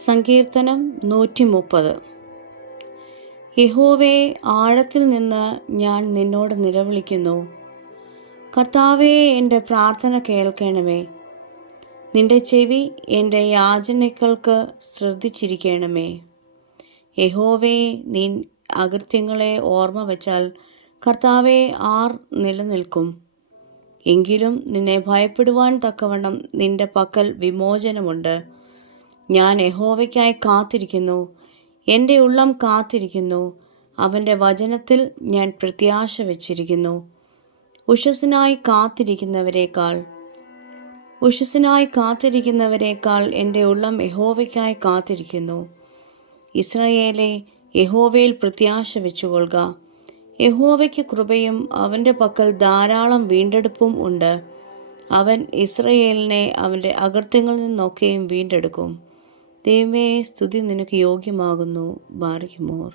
സങ്കീർത്തനം 130. യഹോവേ, ആഴത്തിൽ നിന്ന് ഞാൻ നിന്നോട് നിലവിളിക്കുന്നു. കർത്താവേ, എൻ്റെ പ്രാർത്ഥന കേൾക്കണമേ. നിന്റെ ചെവി എൻ്റെ യാചനകൾക്ക് ശ്രദ്ധിച്ചിരിക്കണമേ. യഹോവേ, നീ അകൃത്യങ്ങളെ ഓർമ്മ വച്ചാൽ കർത്താവേ, ആർ നിലനിൽക്കും? എങ്കിലും നിന്നെ ഭയപ്പെടുവാൻ തക്കവണ്ണം നിന്റെ പക്കൽ വിമോചനമുണ്ട്. ഞാൻ യഹോവയ്ക്കായി കാത്തിരിക്കുന്നു, എൻ്റെ ഉള്ളം കാത്തിരിക്കുന്നു. അവൻ്റെ വചനത്തിൽ ഞാൻ പ്രത്യാശ വച്ചിരിക്കുന്നു. ഉഷസ്സിനായി കാത്തിരിക്കുന്നവരേക്കാൾ എൻ്റെ ഉള്ളം യഹോവയ്ക്കായി കാത്തിരിക്കുന്നു. ഇസ്രായേലേ, യഹോവയിൽ പ്രത്യാശ വെച്ചുകൊള്ളുക. യഹോവയ്ക്ക് കൃപയും അവൻ്റെ പക്കൽ ധാരാളം വീണ്ടെടുപ്പും ഉണ്ട്. അവൻ ഇസ്രായേലിനെ അവൻ്റെ അകൃത്യങ്ങളിൽ നിന്നൊക്കെയും വീണ്ടെടുക്കും. ദൈവമേ, സ്തുതി നിനക്ക് യോഗ്യമാകുന്നു. ബാരക്കുമോർ.